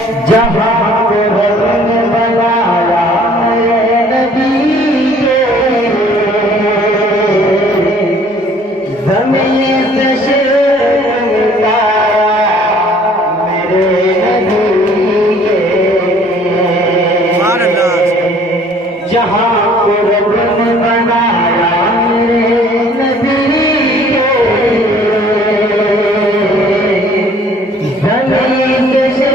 जहाँ पे रंग बनाया मेरे नबी के, ज़मीन से शेर उतारा मेरे नबी के। जहाँ पे रंग बनाया मेरे नबी के, ज़मीन से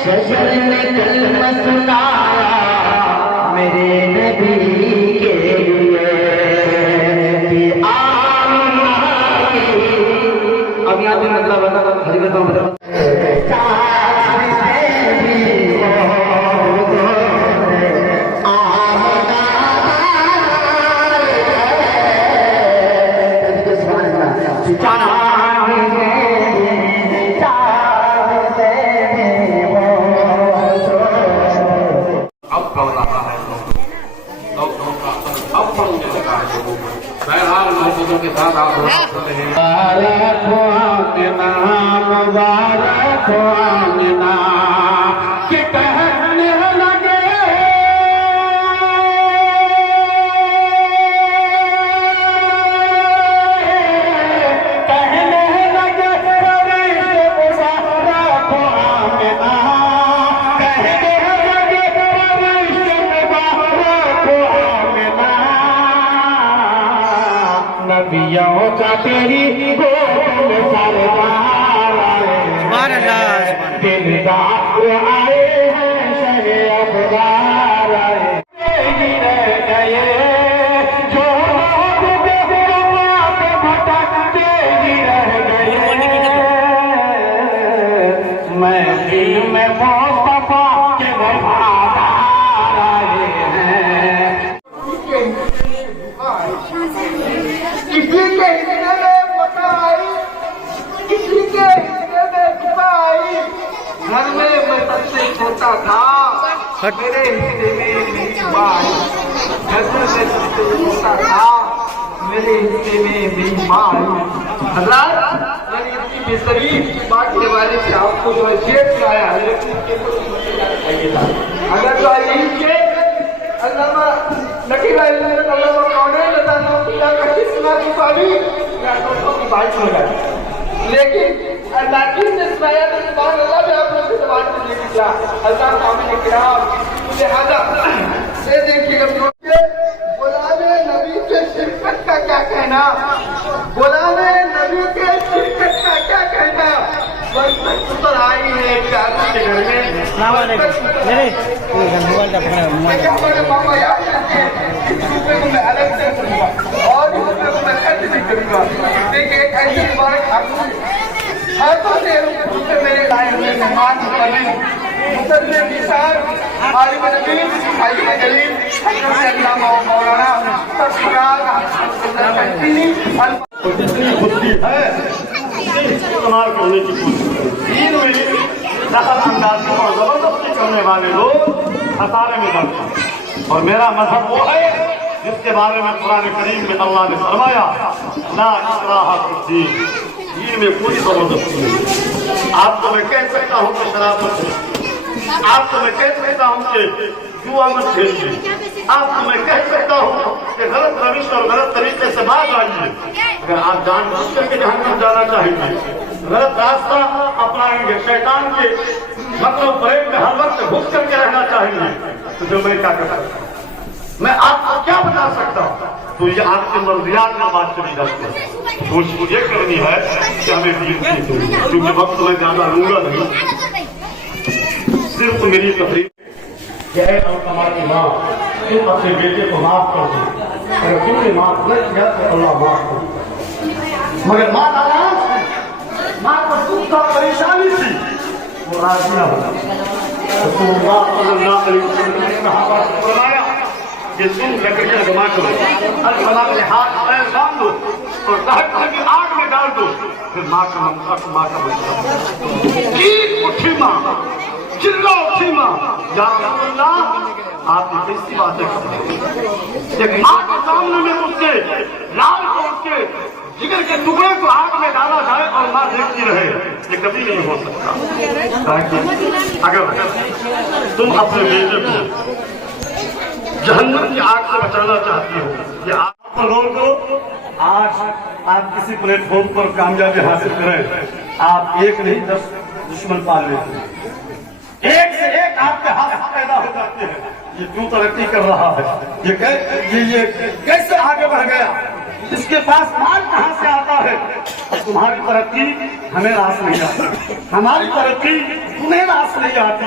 शजर ने कलमा सुनाया मेरे नबी के लिए। अब यहाँ पे मतलब बता के साथ आप कि कहने लगे नबियों का तेरी गोद में सरदार आए, दिलदार आए हैं शहे अबरार आए। रह गए जो लोग पे भटकते ही रह गए, मैं दिल में मुस्तफा के वफादार आए हैं। किसी के हिस्से में मक्का आई, किसी के हिस्से में दुआ आई। घर में मैं सबसे छोटा था, मेरे हिस्से में मेरी माँ आई। घर में मैं सबसे छोटा था, मेरे हिस्से में मेरी माँ आई। हज़रात, मैंने इतनी बेहतरीन बात के बारे में आपको जो है शेयर कराया है, लेकिन अगर तो यही के अल्लामा नकी भाई अल्लामा कौन है लतानो पिता का किस्मा की पानी या तो की बात हो जाए। लेकिन अल्लाह की निस्बाया तो सुभान अल्लाह भी आप लोग से बात करने की क्या अल्लाह कामिल किराम लिहाजा ये देखिए गुलामे नबी के शिरकत का क्या कहना, गुलामे नबी के शिरकत का क्या कहना। बरसत आई है प्यारों के घर में, मेरे मामा याद रखिए, इस रूपे को मैं अलग से करूँगा और इस रूपे को मैं खर्च नहीं करूँगा। देखिए एक ऐसी मुबारक हाथों से रूपे मेरे लाए हुए मेहमान मुसल्ले निसार आलिम नबील आलिम जलील मौलाना जितनी बुद्धि है इस्तेमाल करने की कोशिश दीन में दखल अंदाजी और जबरदस्ती करने वाले लोग खसारे में बनते हैं। और मेरा मजहब वो है जिसके बारे में कुरान करीम में अल्लाह ने फरमाया ना इकराह फिद्दीन, दीन में कोई जबरदस्ती नहीं। आपको मैं कह सकता हूँ कि शराब मत पीजिए, आपको मैं कह सकता हूँ कि जुआ मत खेलिए, आपको मैं कह सकता हूँ कि गलत रविश और गलत तरीके से बात आइए। अगर आप जानबूझ करके जहन्नम जाना चाहेंगे, गलत रास्ता अपनाएंगे, शैतान के मतलब ब्रेक में हर वक्त घुस करके रहना चाहेंगे, तो जो मैं क्या कर सकता हूँ, मैं आपको क्या बता सकता हूँ। तो ये आपके मर्जियात में बात चली जाती है। कोशिश ये करनी है कि हमें दीन सीखनी, क्योंकि वक्त मैं ज्यादा लूंगा नहीं, सिर्फ मेरी तकरीर हमारी माँ तुम अपने बेटे को माफ कर दो, अगर तुमने माफ न किया तो अल्लाह माफ कर। मगर माँ नाराज है, माँ को दुख और परेशानी थी, वो राजी न हो। कि तुम लकड़ियां जमा करो और जमा के हाथ पैर बांध दो और कह के आग में डाल दो, फिर माँ का ममता को माँ का ममता चीख उठी माँ, चिल्ला उठी माँ, या अल्लाह आप कैसी बातें कर रहे हैं? एक माँ के सामने में उसके लाल को उसके जिगर के टुकड़े को आग में डाला जाए और माँ देखती रहे, ये कभी नहीं हो सकता। अगर तुम अपने बेटे को जहन्नम की आग से बचाना चाहती हो, ये आप लोगों को आज आप किसी प्लेटफॉर्म पर कामयाबी हासिल करें, आप एक नहीं 10 दुश्मन पाल लेते हैं, एक से एक आपके हाथ पैदा हो जाते हैं। ये क्यों तरक्की कर रहा है? ये कैसे आगे बढ़ गया? इसके पास माल कहाँ से आता है? तुम्हारी तरक्की हमें रास नहीं आती, हमारी तरक्की तुम्हें रास नहीं आती।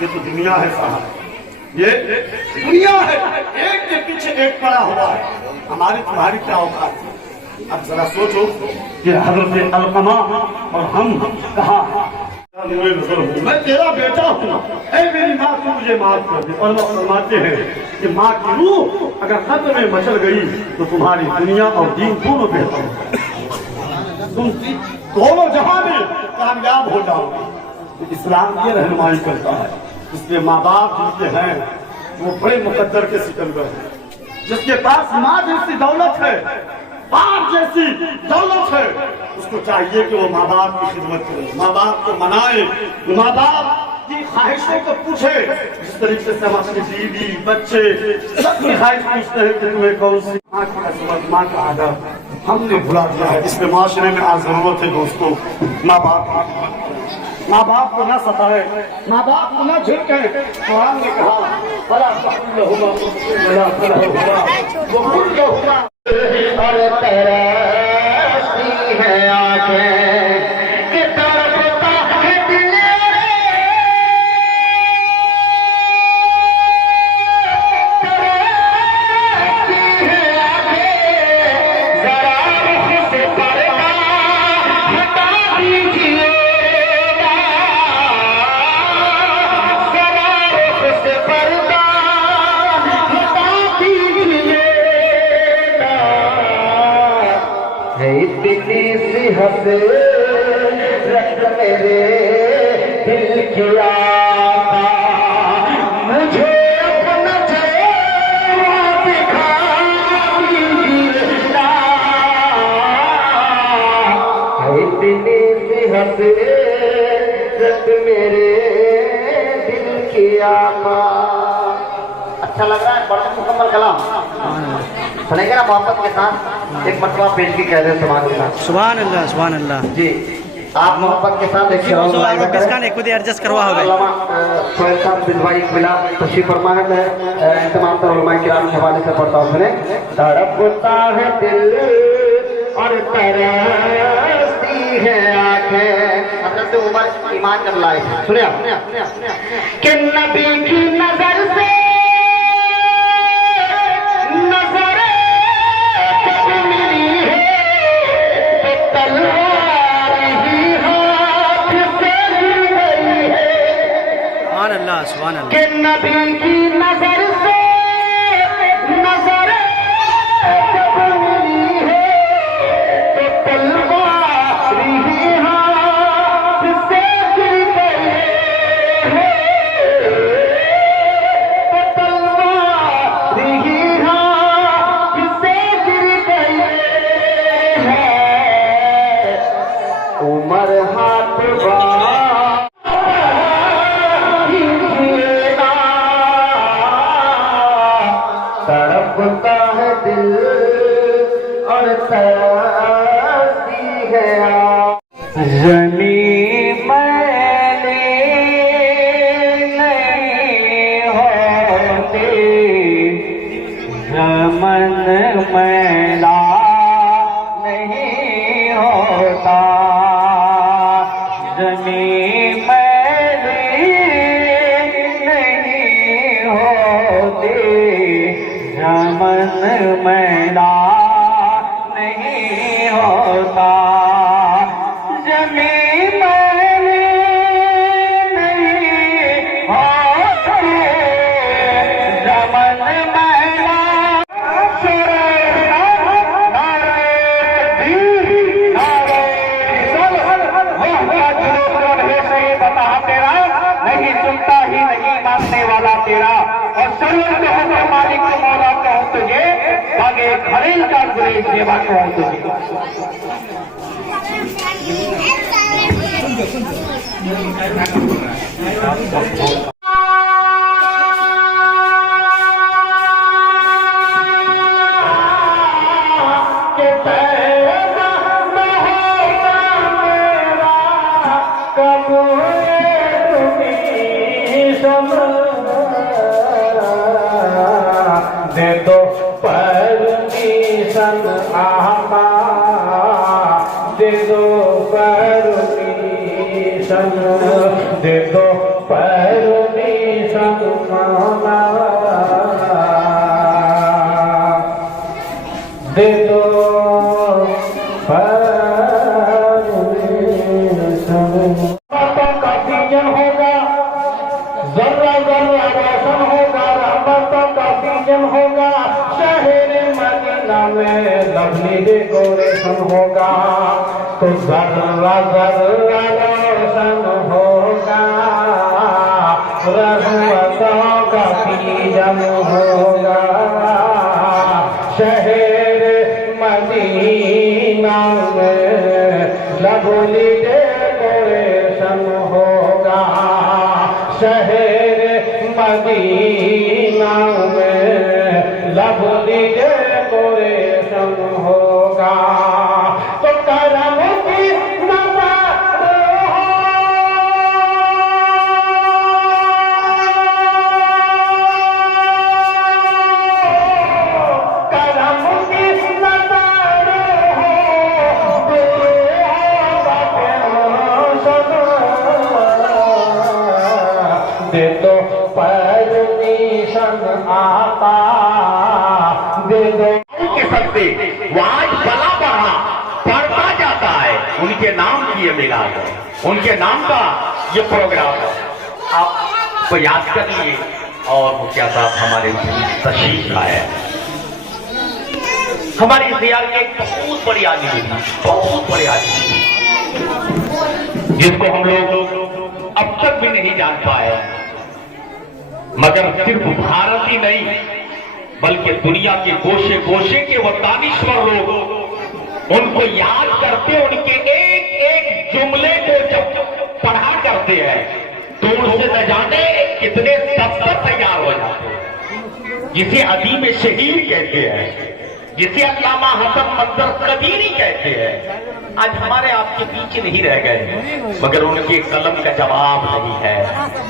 ये तो दुनिया है साहब, ये दुनिया है, एक के पीछे एक पड़ा हुआ है। हमारी तुम्हारी क्या औकात है? अब जरा सोचो कि हजरत अलकमा और हम कहाँ? मैं तेरा बेटा हूँ, ऐ मेरी माँ तू मुझे माफ कर दे। और फरमाते हैं कि माँ की रूह अगर खत्म में मचल गई तो तुम्हारी दुनिया और दीन दोनों बेहतर हो, तुम दोनों जहां में कामयाब हो जाओगे। तो इस्लाम ये रहनुमाई करता है। इसलिए माँ बाप जिनके हैं वो बड़े मुकद्दर के सिकंदर हैं। जिसके पास माँ जैसी दौलत है, बाप जैसी दौलत है, उसको चाहिए कि वो माँ बाप की खिदमत करे, माँ बाप को मनाए, माँ बाप की ख्वाहिशों को पूछे। जिस तरीके से हम अपनी बीवी बच्चे सबकी ख्वाहिश पूछते हैं कि तुम्हें कौन सी माँ की खिदमत, माँ का आदर हमने भुला दिया है। इसमें माशरे में आज जरूरत है दोस्तों, माँ बाप को न सताए, माँ बाप को न झिड़के। कुरान ने कहा भला और तरसती है आंखें कि तड़पता है दिल, तरसती है आंखें, जरा रुख से पर्दा हटा दीजिएगा, जरा रुख से पर्दा हटा दीजिएगा। इतनी सी हसरत मेरे दिल की आका, मुझे अपना चेहरा दिखा दीजिएगा। इतनी सी हसरत मेरे दिल की आका। अच्छा लग रहा है, बड़ा मुकम्मल कलाम सुनेंगे ना मोहब्बत के साथ। एक मरतबा पेश की कह रहे सुभान अल्लाह सुभान अल्लाह जी। आप मोहब्बत के साथ देखिए एडजस्ट करवा तशरीफ फरमा है। मैं तमाम उलमाए किराम के हवाले से पढ़ता हूँ। सुने, तड़पता है दिल और तरसती है आंखें। हज़रत उमर ईमान कर लाए। सुनिए कि नबी की नजर से कि नबी की नजर से नजर जब मिली है तो तलवार ही हाथ से गिर गई है, तो तलवार ही हाथ से गिर गई है। उमर हाथ तड़पता है दिल और तरसती है ज़मीं मैली नहीं होती, ज़मन मैला नहीं होता। ज़मीं मैली नहीं होती, ज़मन मैला नहीं होता। ज़मीं मैली नहीं होती, ज़मन मैला खरीद कर गुरे सेवा करो दे दो परमिशन आका, दे दो परमिशन, दे दो परमिशन माना, दे दो परमिशन। रहमतों का सीजन होगा, जर्रा जर्रा रोशन होगा, रहमतों का सीजन होगा, शहर मदीना में लवली डेकोरेशन होगा, तो जर्रा जर्रा रोशन होगा, रहमतों का सीजन होगा, शहर मदीना में लवली डेकोरेशन होगा, शहर मदीना में लवली डेकोरेशन होगा, तो करम की नज़र हो, करम की नज़र हो, दे दो परमिशन आता, दे दो के सकते वो आज बला बढ़ा बढ़ता जाता है, उनके नाम की ये मिलाद है, उनके नाम का ये प्रोग्राम है। आपको याद कर लिए और मुखिया साहब हमारे तशरीफ लाए। हमारी सियार की एक बहुत बड़ी आदमी थी, बहुत बड़ी आदमी, जिसको हम लोग अब तक भी नहीं जान पाए, मगर सिर्फ भारत ही नहीं बल्कि दुनिया के गोशे गोशे के वो दानिश्वर लोग उनको याद करते, उनके एक एक जुमले को जब पढ़ा करते हैं तो उनसे न जाने कितने दफ्तर तैयार हो जाते हैं, जिसे अदीब शहीर कहते हैं, जिसे अल्लामा हसन मंजर कदीरी कहते हैं। आज हमारे आपके पीछे नहीं रह गए, मगर उनके कलम का जवाब नहीं है।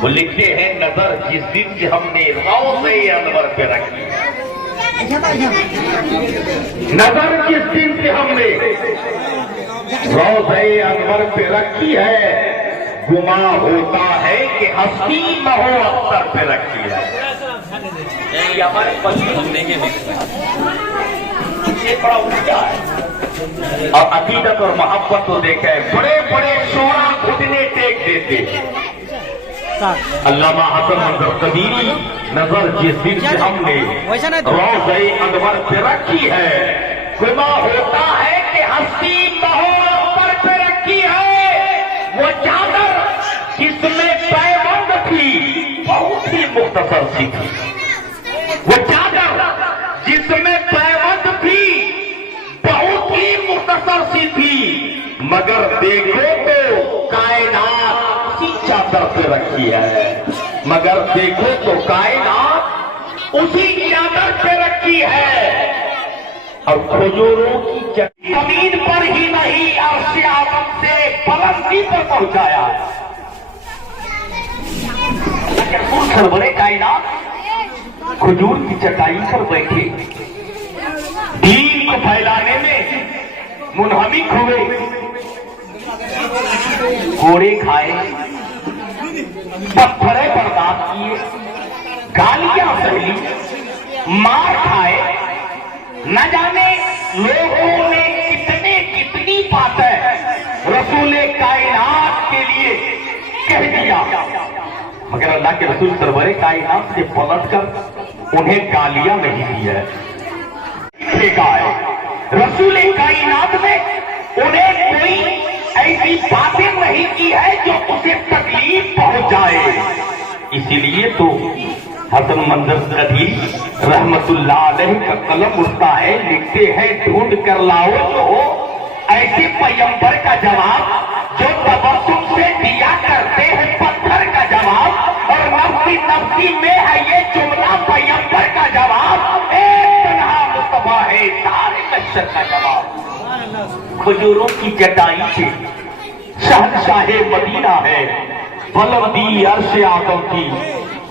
वो लिखते हैं, नजर जिस दिन से हमने रौज़े अनवर पे रखी, नजर जिस दिन से हमने रौज़े अनवर पे रखी है, गुमा होता है कि हस्ती महो अख्तर पे रखी है। ये हमारे ये बड़ा उल्टा है। और अकीदत और मोहब्बत तो देखे, बड़े बड़े शोरा घुटने टेक देते। अल्लामा हसन मंजर कदीरी, नजर जिस दिन से हमने रौज़े अनवर पे रखी है, गुमा होता है कि हस्ती महो अख्तर पे रखी है। वो चादर जिसमें पैबंद थी बहुत ही मुख्तसर सी थी, वो चादर जिसमें पैबंद थी बहुत ही मुख्तसर सी थी, मगर देखो तो कायनात उसी चादर पे रखी है, मगर देखो तो कायनात उसी चादर पे रखी है। और खजूरों की जमीन पर ही नहीं अर्श आदम से बुलंदी पर पहुंचाया है। बड़े कायनात खजूर की चटाई पर बैठे दीन को फैलाने में मुनहमिक हुए, घोड़े खाए, पत्थरे बर्दाश्त किए, गालियां सही, मार खाए, न जाने लोगों ने कितनी बातें रसूल कायनात के लिए कह दिया, मगर अल्लाह के रसूल सरवरे कायनात से पलट कर उन्हें गालियां नहीं दी है। रसूल कायनात में उन्हें कोई ऐसी बातें नहीं की है जो उसे तकलीफ पहुंचाए। इसीलिए तो हसन मंजर कभी रहमतुल्लाह अलैह का कलम उठता है, लिखते हैं ढूंढ कर लाओ जो ऐसे पैगंबर का जवाब जो तबस्सुम से दिया करते हैं पत्थर का जवाब, और नफ्सी नफ्सी में है ये जुमला पैगंबर का जवाब, एक तन्हा मुस्तफा है सारे मशर का जवाब। खजूरों की चटाई से शहंशाहे मदीना है, बुलंदी अर्श आदम की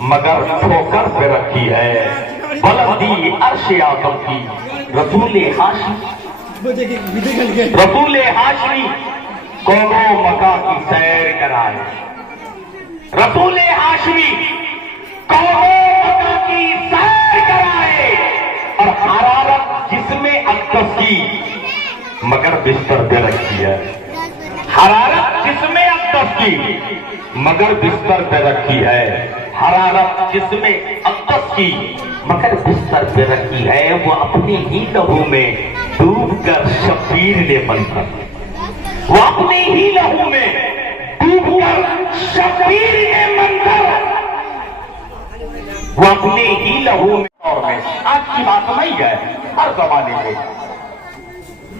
मगर ठोकर पे रखी है, बुलंदी अर्श आदम की। रसूल हाशमी कौमो मका की सैर कराए, रसूल हाशमी कौमो मका की सैर कराए, और हरारत जिसमें अक्स की मगर बिस्तर पे रखी है, हरारत जिसमें अक्स की मगर बिस्तर पे रखी है, हरारत जिसमें अक्स की मगर बिस्तर पे रखी है, वो अपने ही लहू में डूब कर शबीर ने बनकर, वो अपने ही लहू में डूब कर शबीर ने बनकर, वो अपने ही लहू में। और में आज की बात नहीं है, हर जमाने में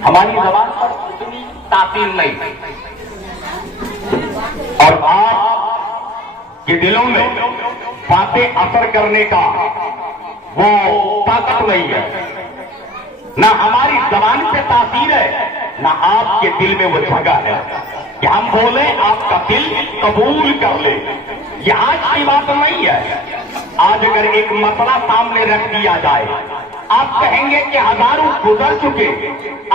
हमारी जबान पर इतनी तासीर नहीं, और आप के दिलों में बातें असर करने का वो ताकत नहीं है, ना हमारी जबान पे तासीर है, ना आपके दिल में वो जगह है कि हम बोले आपका दिल कबूल कर ले। ये आज की बात नहीं है। आज अगर एक मसला सामने रख दिया जाए, आप कहेंगे कि हजारों गुजर चुके,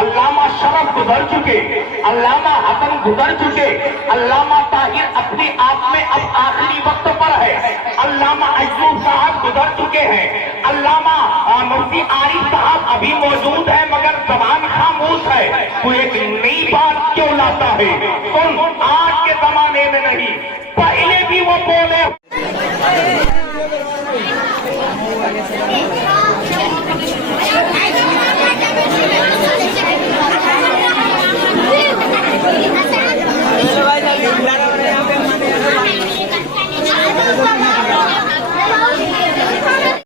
अल्लामा शरफ गुजर चुके, अल्लामा हसन गुजर चुके, अल्लामा ताहिर अपने आप में अब आखिरी वक्त पर है, अल्लामा अय्यूब साहब गुजर चुके हैं, अल्लामा मुफ्ती आरिफ साहब अभी मौजूद है मगर जबान खामोश है, तो एक नई बात क्यों लाता है? सुन, आज के जमाने में नहीं,